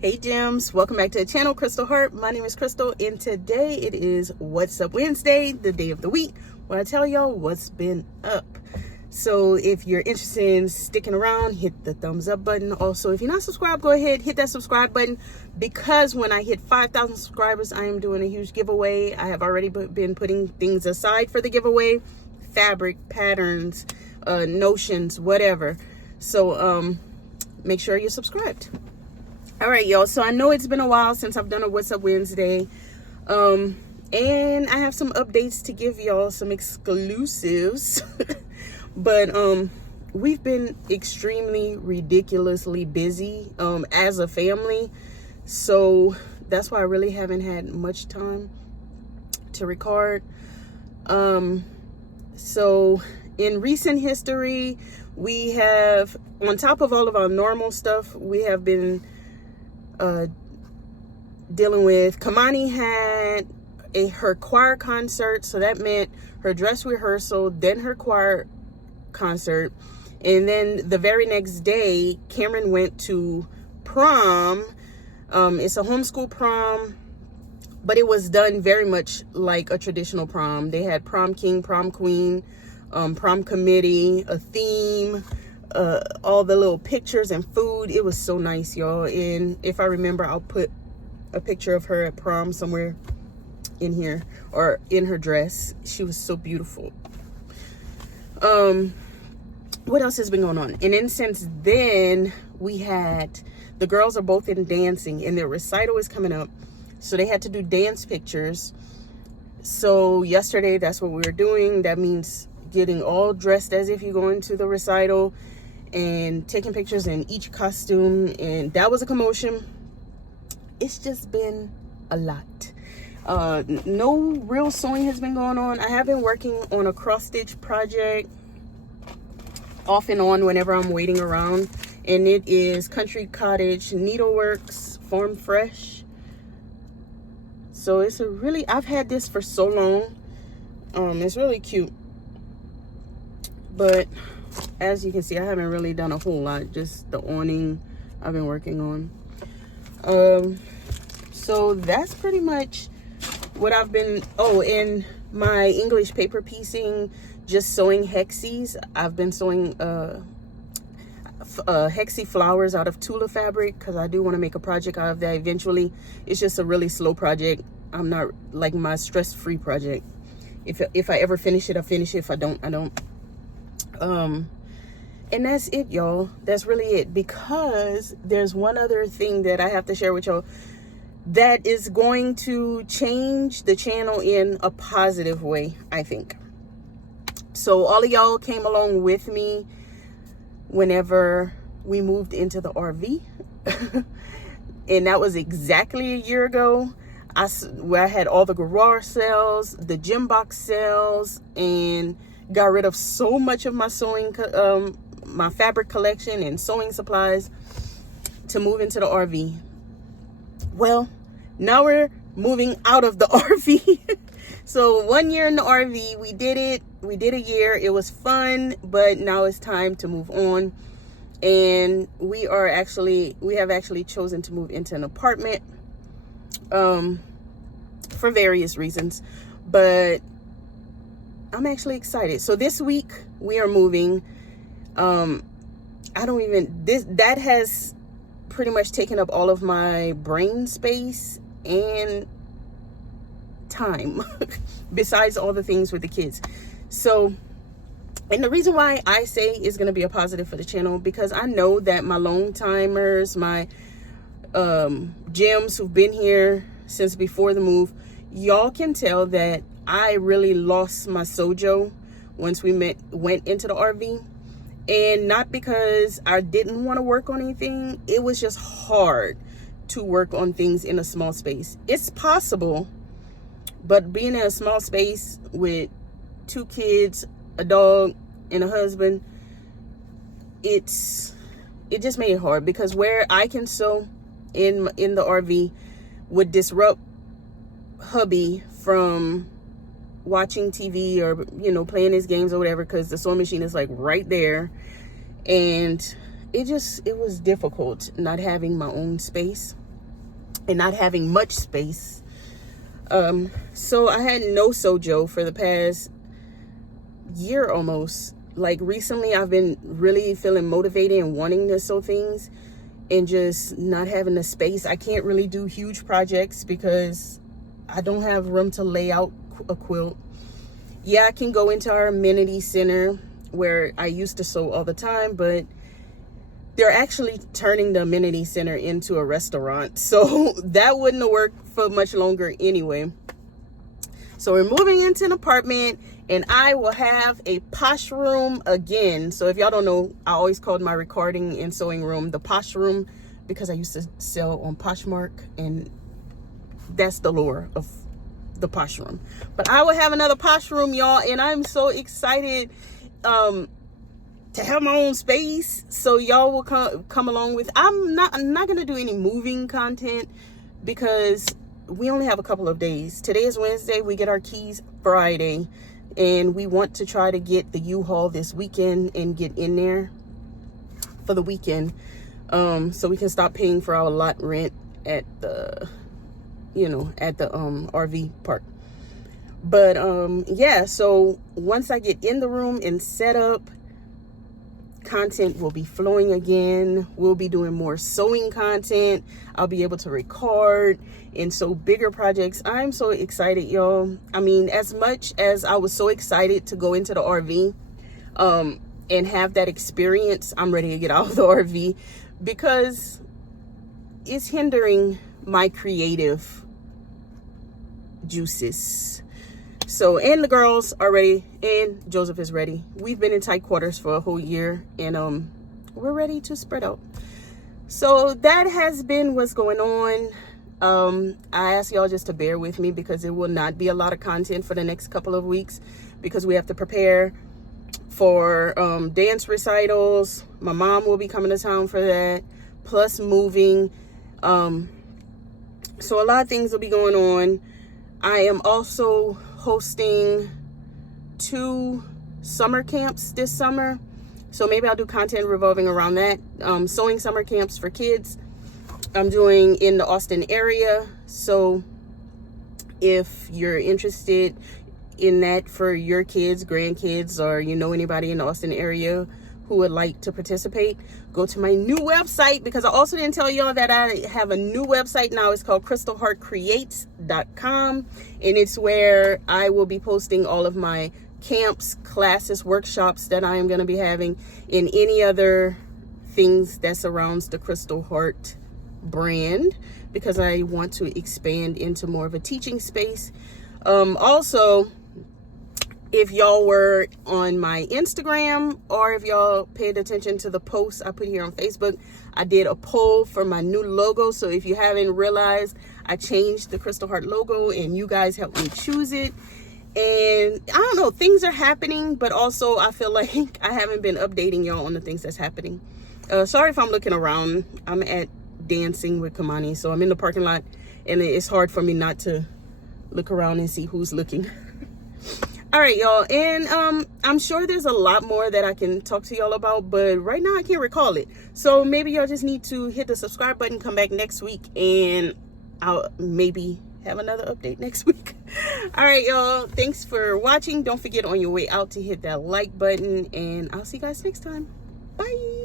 Hey gems, welcome back to the channel, Crystal Heart. My name is Crystal, and today it is What's Up Wednesday, the day of the week, where I tell y'all what's been up. So if you're interested in sticking around, hit the thumbs up button. Also, if you're not subscribed, go ahead, hit that subscribe button, because when I hit 5,000 subscribers, I am doing a huge giveaway. I have already been putting things aside for the giveaway: fabric, patterns, notions, whatever. So make sure you're subscribed. All right, y'all. So I know it's been a while since I've done a What's Up Wednesday. And I have some updates to give y'all, some exclusives. But we've been extremely ridiculously busy as a family. So that's why I really haven't had much time to record. So in recent history, we have, on top of all of our normal stuff, we have been dealing with, Kamani had her choir concert, so that meant her dress rehearsal, then her choir concert, and then the very next day Cameron went to prom. It's a homeschool prom, but it was done very much like a traditional prom. They had prom king, prom queen, prom committee, a theme, all the little pictures and food. It was so nice, y'all. And if I remember, I'll put a picture of her at prom somewhere in here, or in her dress. She was so beautiful. What else has been going on? And then since then, we had, the girls are both in dancing, and their recital is coming up, so they had to do dance pictures. So yesterday, that's what we were doing. That means getting all dressed as if you're going to the recital and taking pictures in each costume, and that was a commotion. It's just been a lot. No real sewing has been going on. I have been working on a cross stitch project off and on whenever I'm waiting around, and it is Country Cottage Needleworks Farm Fresh. So it's a really, I've had this for so long. It's really cute, but as you can see, I haven't really done a whole lot, just the awning I've been working on. So that's pretty much what I've been, in my English paper piecing, just sewing hexies. I've been sewing hexie flowers out of Tula fabric, because I do want to make a project out of that eventually. It's just a really slow project. I'm not like my stress-free project. If I ever finish it, I finish it. If I don't, I don't. And that's it, y'all. That's really it, because there's one other thing that I have to share with y'all that is going to change the channel in a positive way, I think. So all of y'all came along with me whenever we moved into the RV. And that was exactly a year ago. Where I had all the garage sales, the gym box sales, and got rid of so much of my sewing, my fabric collection and sewing supplies to move into the RV. Well, now we're moving out of the RV. So 1 year in the RV, we did it. We did a year. It was fun, but now it's time to move on. And we have actually chosen to move into an apartment, for various reasons, but I'm actually excited. So this week we are moving. That has pretty much taken up all of my brain space and time besides all the things with the kids. So, and the reason why I say it's going to be a positive for the channel, because I know that my long timers, my gems who've been here since before the move, y'all can tell that I really lost my sojo once we went into the RV. And not because I didn't want to work on anything. It was just hard to work on things in a small space. It's possible, but being in a small space with 2 kids, a dog, and a husband, it just made it hard, because where I can sew in the RV would disrupt hubby from watching TV or, playing his games or whatever, because the sewing machine is like right there. And it was difficult not having my own space. and not having much space. So I had no sojo for the past year almost. Like recently I've been really feeling motivated and wanting to sew things, and just not having the space. I can't really do huge projects because I don't have room to lay out a quilt. Yeah, I can go into our amenity center where I used to sew all the time, but they're actually turning the amenity center into a restaurant, so that wouldn't have worked for much longer anyway. So we're moving into an apartment, and I will have a posh room again. So if y'all don't know, I always called my recording and sewing room the posh room because I used to sell on Poshmark, and that's the lure of the posh room. But I will have another posh room, y'all, and I'm so excited to have my own space. So y'all will come along with. I'm not gonna do any moving content because we only have a couple of days. Today is Wednesday. We get our keys Friday, and we want to try to get the U-Haul this weekend and get in there for the weekend, so we can stop paying for our lot rent at the RV park. But yeah, so once I get in the room and set up, content will be flowing again. We'll be doing more sewing content. I'll be able to record and sew bigger projects. I'm so excited, y'all. I mean, as much as I was so excited to go into the RV and have that experience, I'm ready to get out of the RV because it's hindering my creative juices. So, and the girls are ready, and Joseph is ready. We've been in tight quarters for a whole year, and we're ready to spread out. So that has been what's going on. I ask y'all just to bear with me because it will not be a lot of content for the next couple of weeks because we have to prepare for dance recitals. My mom will be coming to town for that, plus moving. So a lot of things will be going on. I am also hosting 2 summer camps this summer, so maybe I'll do content revolving around that. Sewing summer camps for kids I'm doing in the Austin area, so if you're interested in that for your kids, grandkids, or you know anybody in the Austin area who would like to participate, go to my new website, because I also didn't tell y'all that I have a new website now. It's called crystalheartcreates.com, and it's where I will be posting all of my camps, classes, workshops that I am going to be having, and any other things that surrounds the Crystal Heart brand, because I want to expand into more of a teaching space. Also, if y'all were on my Instagram, or if y'all paid attention to the posts I put here on Facebook, I did a poll for my new logo. So if you haven't realized, I changed the Crystal Heart logo, and you guys helped me choose it. And I don't know, things are happening, but also I feel like I haven't been updating y'all on the things that's happening. Sorry if I'm looking around. I'm at Dancing with Kamani, so I'm in the parking lot, and it's hard for me not to look around and see who's looking. All right, y'all, and I'm sure there's a lot more that I can talk to y'all about, but right now I can't recall it. So maybe y'all just need to hit the subscribe button, come back next week, and I'll maybe have another update next week. All right, y'all, thanks for watching. Don't forget on your way out to hit that like button, and I'll see you guys next time. Bye.